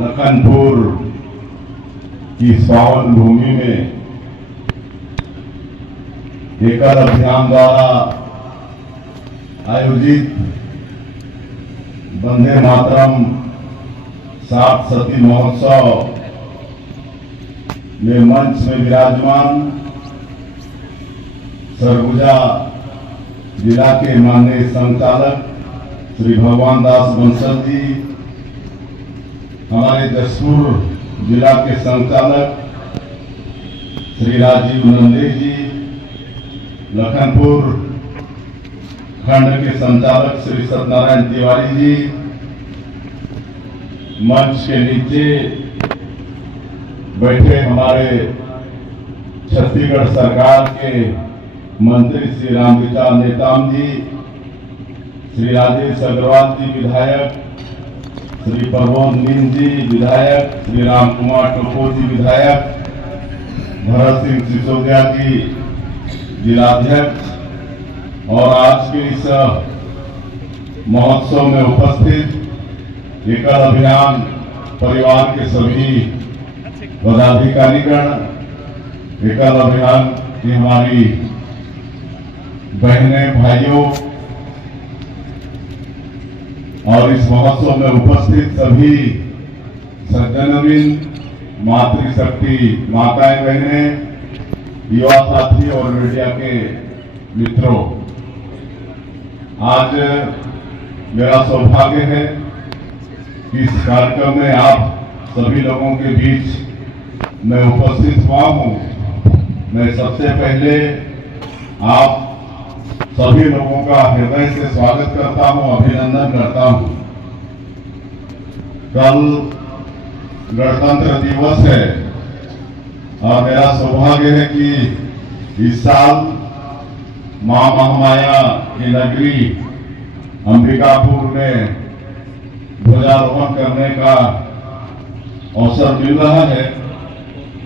लखनपुर की पावन भूमि में एकल अभियान द्वारा आयोजित वंदे मातरम सात सती महोत्सव में मंच में विराजमान सरगुजा जिला के माननीय संचालक श्री भगवान दास बंसल जी, हमारे जसपुर जिला के संचालक श्री राजीव नंदे जी, लखनपुर खंड के संचालक श्री सत्यनारायण तिवारी जी, मंच के नीचे बैठे हमारे छत्तीसगढ़ सरकार के मंत्री श्री रामविचार नेताम जी, श्री राजेश अग्रवाल जी विधायक, श्री प्रबोध मीन जी विधायक, श्री राम कुमार टोपो जी विधायक, भरत सिंह सिसोदिया जी जिलाध्यक्ष और आज के इस महोत्सव में उपस्थित एकल अभियान परिवार के सभी पदाधिकारीगण, एकल अभियान की हमारी बहनें भाइयों और इस महोत्सव में उपस्थित सभी सज्जनवीन मातृशक्ति माताएं बहनें, युवा साथी और मीडिया के मित्रों, आज मेरा सौभाग्य है कि इस कार्यक्रम में आप सभी लोगों के बीच मैं उपस्थित हुआ हूं। मैं सबसे पहले आप सभी लोगों का हृदय से स्वागत करता हूं, अभिनंदन करता हूं। कल गणतंत्र दिवस है और मेरा सौभाग्य है कि इस साल मां महामाया की नगरी अंबिकापुर में ध्वजारोहण करने का अवसर मिल रहा है।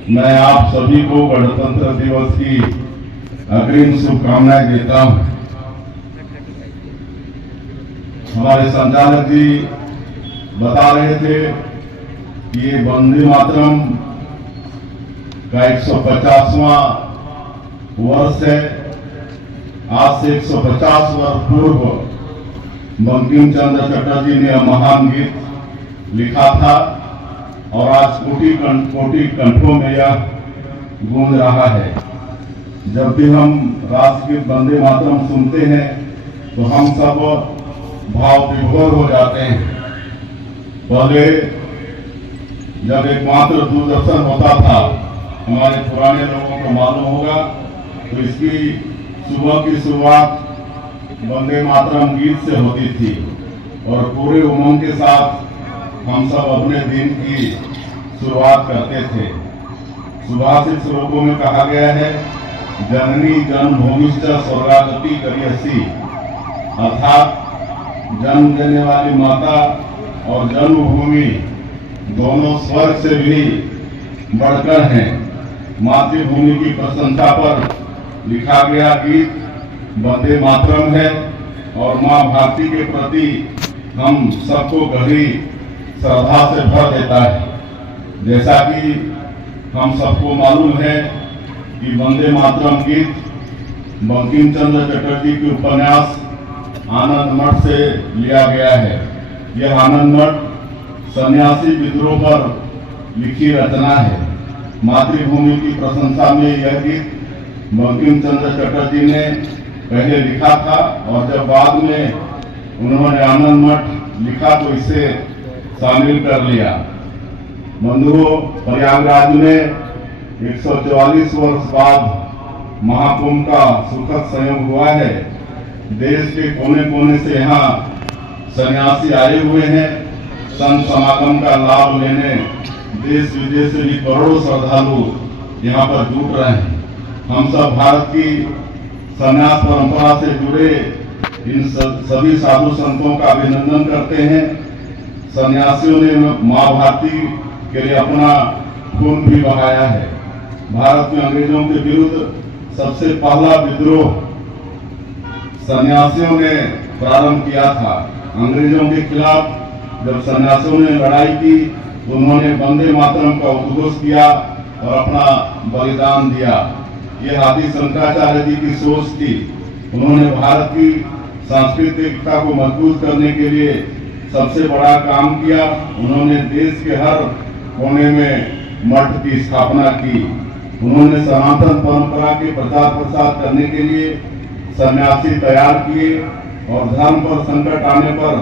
मैं आप सभी को गणतंत्र दिवस की अग्रिम शुभकामनाएं देता हूं। हमारे संचालक जी बता रहे थे कि ये वंदे मातरम का 150वां वर्ष है। आज से 150 वर्ष पूर्व बंकिम चंद्र चटर्जी ने महान गीत लिखा था और आज कोटि कंठों में यह गूंज रहा है। जब भी हम राष्ट्रगीत वंदे मातरम सुनते हैं तो हम सब भाव विभोर हो जाते हैं। पहले जब एकमात्र दूरदर्शन होता था, हमारे पुराने लोगों को मालूम होगा, तो इसकी सुबह की शुरुआत वंदे मातरम गीत से होती थी और पूरे उमंग के साथ हम सब अपने दिन की शुरुआत करते थे। सुभाषित श्लोकों में कहा गया है, जननी जन्मभूमिश्च स्वर्गागति करियसी, अर्थात जन्म देने वाली माता और जन्मभूमि दोनों स्वर्ग से भी बढ़कर हैं। मातृभूमि की प्रशंसा पर लिखा गया गीत वंदे मातरम है और मां भारती के प्रति हम सबको गहरी श्रद्धा से भर देता है। जैसा कि हम सबको मालूम है कि वंदे मातरम गीत बंकिम चंद्र चटर्जी के उपन्यास आनंद मठ से लिया गया है। यह आनंद मठ सन्यासी विद्रोह पर लिखी रचना है। मातृभूमि की प्रशंसा में यह गीत बंकिम चंद्र चटर्जी ने पहले लिखा था और जब बाद में उन्होंने आनंद मठ लिखा तो इसे शामिल कर लिया। बंधुओं, प्रयागराज में 144 वर्ष बाद महाकुंभ का सुखद संयोग हुआ है। देश के कोने कोने से यहाँ सन्यासी आए हुए हैं। संत समागम का लाभ लेने देश विदेश से भी करोड़ों श्रद्धालु यहाँ पर जुट रहे हैं। हम सब भारत की संन्यास परंपरा से जुड़े इन सभी साधु संतों का अभिनंदन करते हैं। सन्यासियों ने मां भारती के लिए अपना खून भी बहाया है। भारत में अंग्रेजों के विरुद्ध सबसे पहला विद्रोह सन्यासियों ने प्रारंभ किया था। अंग्रेजों के खिलाफ जब सन्यासियों ने लड़ाई की तो उन्होंने वंदे मातरम का उद्घोष किया और अपना बलिदान दिया। ये आदि शंकराचार्य जी की सोच थी। उन्होंने भारत की सांस्कृतिक एकता को मजबूत करने के लिए सबसे बड़ा काम किया। उन्होंने देश के हर कोने में मठ की स्थापना की। उन्होंने सनातन परंपरा के प्रचार प्रसार करने के लिए सन्यासी तैयार किए और धर्म पर संकट आने पर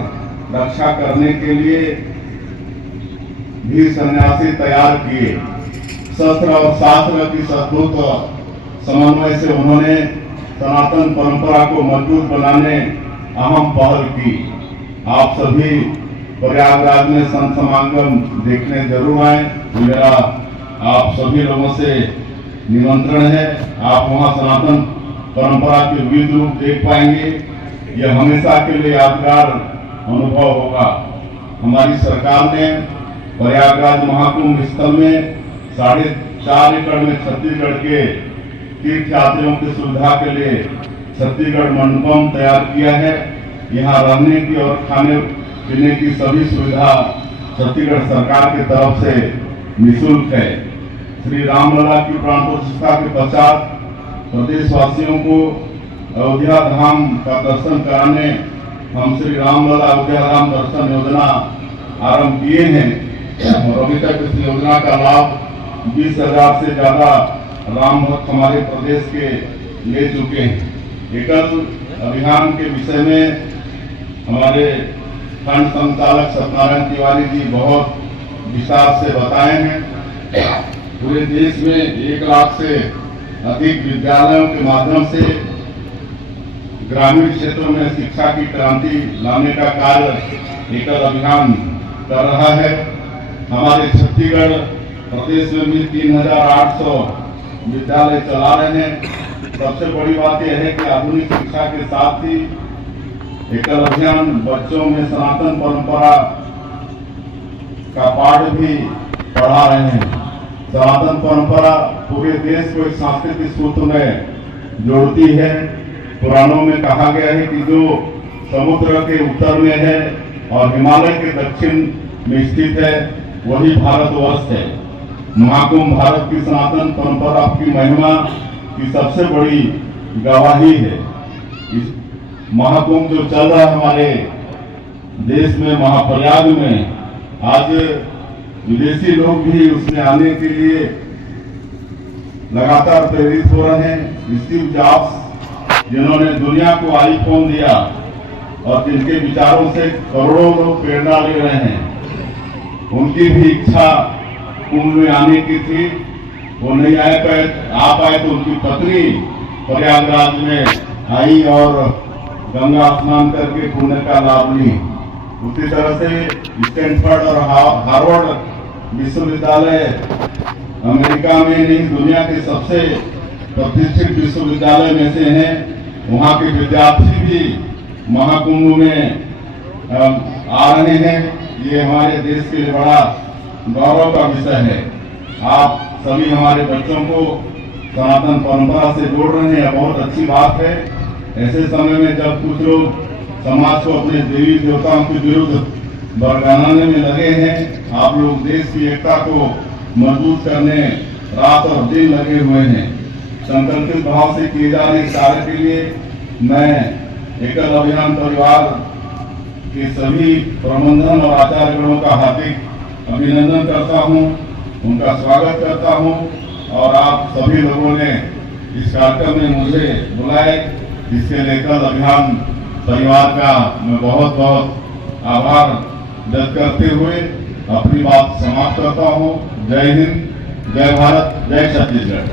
रक्षा करने के लिए भी सन्यासी तैयार किए। शस्त्र और शास्त्र की सद्भुत समन्वय से उन्होंने सनातन परंपरा को मजबूत बनाने अहम पहल की। आप सभी प्रयागराज में संत समागम देखने जरूर आए। मेरा आप सभी लोगों से निमंत्रण है। आप वहां सनातन परंपरा के विविध रूप देख पाएंगे। यह हमेशा के लिए यादगार अनुभव होगा। हमारी सरकार ने प्रयागराज महाकुंभ स्थल में 4.5 एकड़ में छत्तीसगढ़ के तीर्थ यात्रियों की सुविधा के लिए छत्तीसगढ़ मंडपम तैयार किया है। यहाँ रहने की और खाने पीने की सभी सुविधा छत्तीसगढ़ सरकार की तरफ से निःशुल्क है। श्री रामलला की प्राण प्रतिष्ठा के पश्चात प्रदेशवासियों को अयोध्या धाम का दर्शन कराने हम श्री रामलला अयोध्या धाम दर्शन योजना आरंभ किए हैं और अभी तक इस योजना का लाभ 20,000 से ज्यादा राम भक्त हमारे प्रदेश के ले चुके हैं। एकल अभियान के विषय में हमारे खंड संचालक सत्यनारायण तिवारी जी बहुत विस्तार से बताए हैं। पूरे देश में 1 लाख से अधिक विद्यालयों के माध्यम से ग्रामीण क्षेत्रों में शिक्षा की क्रांति लाने का कार्य एकल अभियान कर रहा है। हमारे छत्तीसगढ़ प्रदेश में भी 3,800 विद्यालय चला रहे हैं। सबसे बड़ी बात यह है कि आधुनिक शिक्षा के साथ ही एकल अभियान बच्चों में सनातन परंपरा का पाठ भी पढ़ा रहे हैं। सनातन परंपरा पूरे देश को एक सांस्कृतिक सूत्र में जोड़ती है। पुराणों में कहा गया है कि जो समुद्र के उत्तर में है और हिमालय के दक्षिण में स्थित है वही भारतवर्ष है। महाकुंभ भारत की सनातन परंपरा की महिमा की सबसे बड़ी गवाही है। इस महाकुंभ जो चल रहा है हमारे देश में महाप्रयाग में, आज विदेशी लोग भी उसमें आने के लिए लगातार प्रेरित हो रहे हैं। स्टीव जॉब्स जिन्होंने दुनिया को आईफोन दिया और जिनके विचारों से करोड़ों लोग प्रेरणा ले रहे हैं, उनकी भी इच्छा कुंभ में आने की थी। वो नहीं आ पाए तो उनकी पत्नी प्रयागराज में आई और गंगा स्नान करके पुण्य का लाभ ली। उसी तरह से स्टैनफोर्ड और हार्वर्ड विश्वविद्यालय अमेरिका में नहीं दुनिया के सबसे प्रतिष्ठित विश्वविद्यालय में से हैं। वहाँ के विद्यार्थी भी महाकुंभ में आ रहे हैं। ये हमारे देश के लिए बड़ा गौरव का विषय है। आप सभी हमारे बच्चों को सनातन परंपरा से जोड़ रहे हैं, बहुत अच्छी बात है। ऐसे समय में जब कुछ लोग समाज को अपने देवी देवताओं के विरुद्ध बरगलाने में लगे हैं, आप लोग देश की एकता को मजबूत करने रात और दिन लगे हुए हैं। संकल्पित भाव से किए जा रहे कार्य के लिए मैं एकल अभियान परिवार के सभी प्रबंधन और आचार्यगणों का हार्दिक अभिनंदन करता हूं, उनका स्वागत करता हूं और आप सभी लोगों ने इस कार्यक्रम में मुझे बुलाए, इसके लेकर अभियान परिवार का मैं बहुत बहुत आभार व्यक्त करते हुए अपनी बात समाप्त करता हूं। जय हिंद, जय भारत, जय छत्तीसगढ़।